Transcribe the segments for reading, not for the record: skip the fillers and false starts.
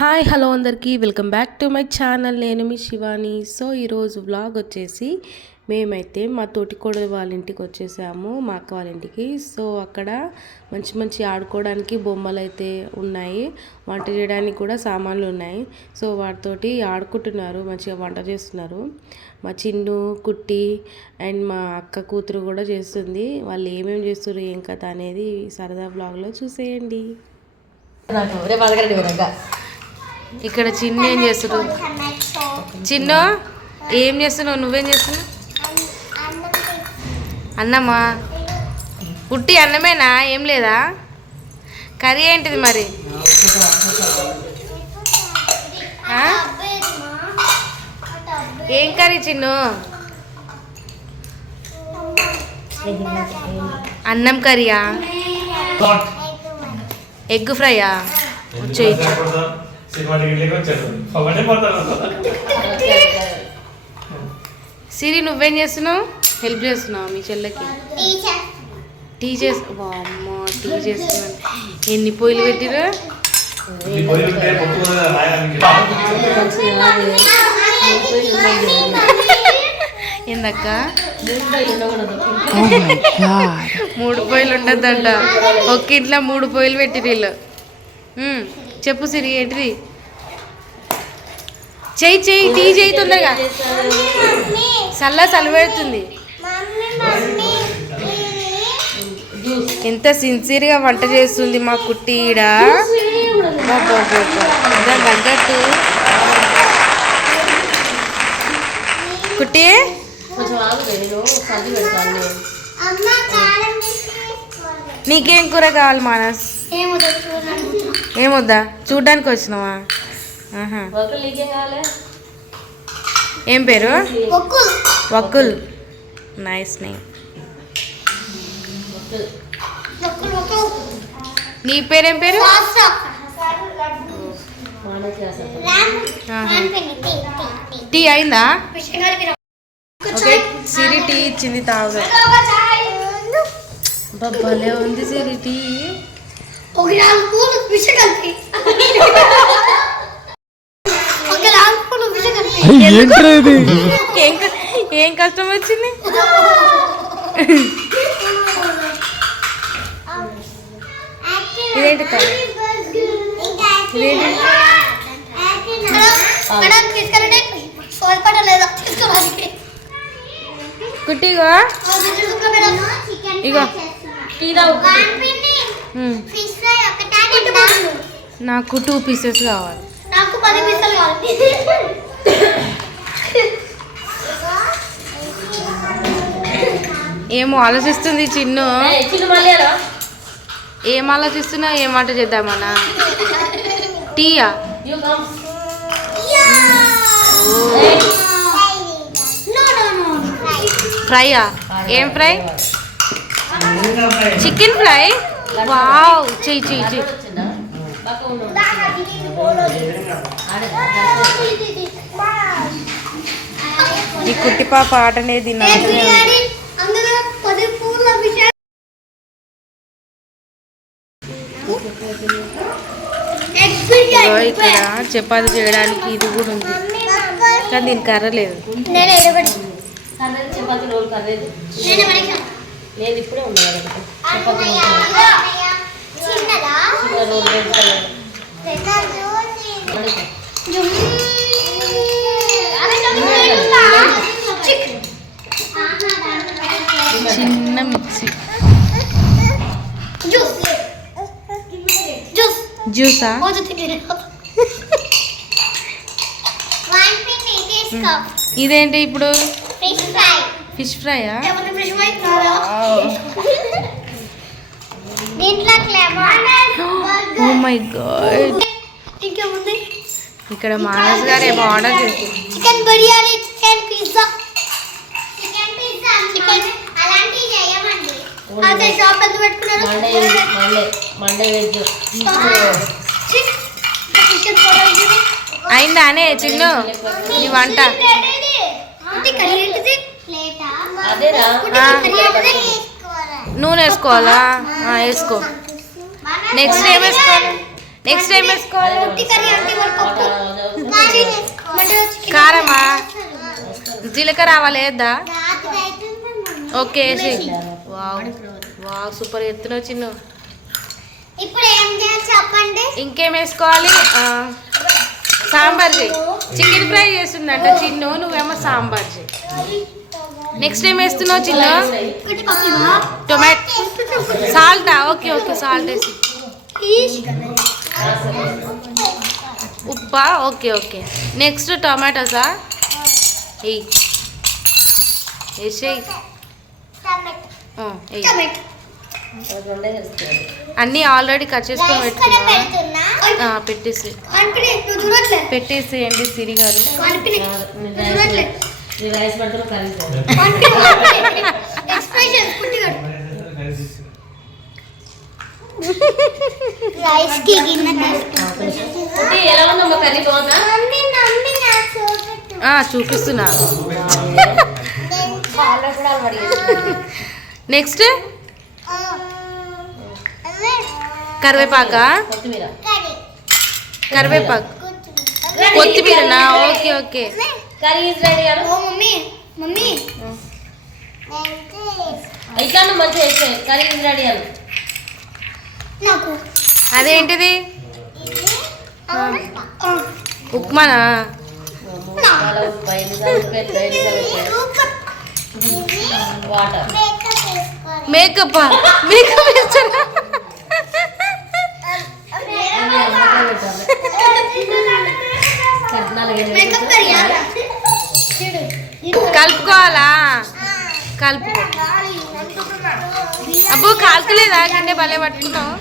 Hi hello అందరికీ welcome back to my channel. నేను మీ Shivani. So ఈరోజు వ్లాగ్ వచ్చేసి మేమైతే మా తోటికోడలి వాళ్ళ ఇంటికి వచ్చేసాము, మా అక్క వాళ్ళ ఇంటికి. సో అక్కడ మంచి మంచి ఆడుకోవడానికి బొమ్మలు అయితే ఉన్నాయి, వంట చేయడానికి కూడా సామాన్లు ఉన్నాయి. సో వాటితోటి ఆడుకుంటున్నారు, మంచిగా వంట చేస్తున్నారు. మా చిన్ను కుట్టి అండ్ మా అక్క కూతురు కూడా చేస్తుంది. వాళ్ళు ఏమేమి చేస్తారు ఏం కథ అనేది సరదా వ్లాగ్లో చూసేయండి. ఇక్కడ చిన్న ఏం చేస్తున్నావు? చిన్న ఏం చేస్తున్నావు? నువ్వేం చేస్తున్నావు? అన్నమా? పుట్టి అన్నమేనా? ఏం లేదా? కర్రీ ఏంటిది మరి? ఏం కర్రీ చిన్ను? అన్నం కర్రీయా? ఎగ్ ఫ్రైయా? వచ్చేయచ్చు. సిరి నువ్వేం చేస్తున్నావు? హెల్ప్ చేస్తున్నావు మీ చెల్లెకి? టీ అమ్మా టీ చేస్తున్నాను. ఎన్ని పొయ్యిలు పెట్టిరు? ఏందక్క 3 పొయ్యిలు ఉండద్దంట. ఒక్క ఇంట్లో 3 పొయ్యిలు పెట్టిరు వీళ్ళు. చెప్పు సిరి ఏంటిది? చెయ్యి టీ చేయి తొందరగా, చల్ల పెడుతుంది. ఎంత సిన్సియర్గా వంట చేస్తుంది మా కుట్టి ఈడ. తగ్గట్టు కుట్టి నీకేం కూర కావాలి మానస్? ఏమొద్దా? చూడ్డానికి వచ్చినావా? ఏం పేరు? వకుల్. Nice name. నీ పేరేం పేరు? టీ అయిందా? ఓకే సిరి టీ ఇచ్చింది, తాగుదా. భలే ఉంది సిరి టీ. ఏం కష్టం వచ్చింది? ఇదేంటి కుట్టిగో ఇగో నాకు 2 పీసెస్ కావాలి. ఏమో ఆలోచిస్తుంది చిన్ను. ఏం ఆలోచిస్తున్నా? ఏం వంట చేద్దామన్నా? టీయా? ఫ్రైయా? ఏం ఫ్రై? Chicken fry. వావ్, చెయ్యి. ఈ కుట్టి పాప ఆటనేది ఇక్కడ చపాతి చేయడానికి ఇది కూడా ఉంది, కానీ దీనికి కర్ర లేదు. చిన్న మిక్సీ. జ్యూసా? ఇదేంటి ఇప్పుడు? ఫిష్ ఫ్రైయా? Oh my god. ఇక్కడ మానస్ గారు ఏమో ఆర్డర్ చేస్తారు. Chicken biryani, chicken pizza. అయిందా అనే చిన్ను నీ వంట? నూనె వేసుకోవాలా? వేసుకో. నెక్స్ట్ టైం వేసుకోవాలి. కారమా జీలకర్ర రావాలి వేద్దా ఓకే వేసి వావ్ వావ్ సూపర్ ఎత్తున చిన్న ఇప్పుడు ఏం చేయాలి చెప్పండి ఇంకేం వేసుకోవాలి సాంబార్ చేయి చికెన్ ఫ్రై చేస్తుందంట చిన్ను నువ్వేమో సాంబార్ చేయి నెక్స్ట్ ఏం వేస్తున్నావు చిన్న టొమాటో సాల్టా ఓకే ఓకే సాల్ట్ వేసి ఉప్పా ఓకే ఓకే నెక్స్ట్ టొమాటోసా వేయి వేసేయి అన్నీ ఆల్రెడీ కట్ చేసుకొని పెట్టుకున్నా పెట్టేసేయండి సిరి గారు చూపిస్తున్నా నెక్స్ట్ కరివేపాకా కరివేపాకు కొత్తిమీరనా ఓకే ఓకే అదేంటిది ఉప్మానా మేకప్ మేకప్ వేస్తారా కలుపుకోవాలా కలుపుకో అబ్బో కాల్చలేదా గిన్నె భలే పట్టుకున్నావు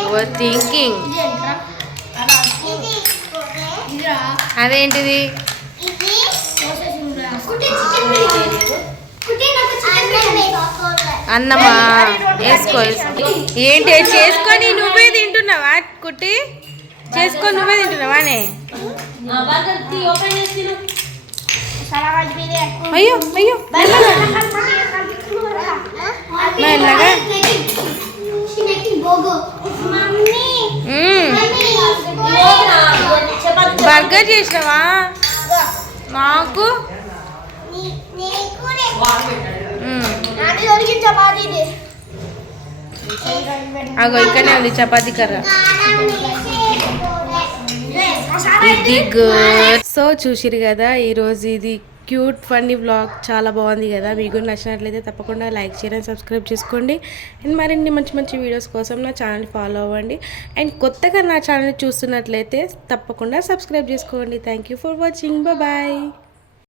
యువర్ థింకింగ్ అదేంటిది అన్నమా వేసుకో ఏంటి చేసుకొని నువ్వే తింటున్నావా కుట్టి చేసుకొని నువ్వే తింటున్నావానే అయ్యో అయ్యో మెల్లగా బర్గర్ చేసినావా నాకు అగో ఇక్కడనే ఉంది చపాతీ కర్ర ఇది గుడ్ సో చూసిరు కదా ఈరోజు ఇది క్యూట్ ఫన్నీ వ్లాగ్ చాలా బాగుంది కదా మీకు నచ్చినట్లయితే తప్పకుండా లైక్ షేర్ అండ్ సబ్స్క్రైబ్ చేసుకోండి అండ్ మరిన్ని మంచి మంచి వీడియోస్ కోసం నా ఛానల్ ఫాలో అవ్వండి అండ్ కొత్తగా నా ఛానల్ చూస్తున్నట్లయితే తప్పకుండా సబ్స్క్రైబ్ చేసుకోండి thank you for watching bye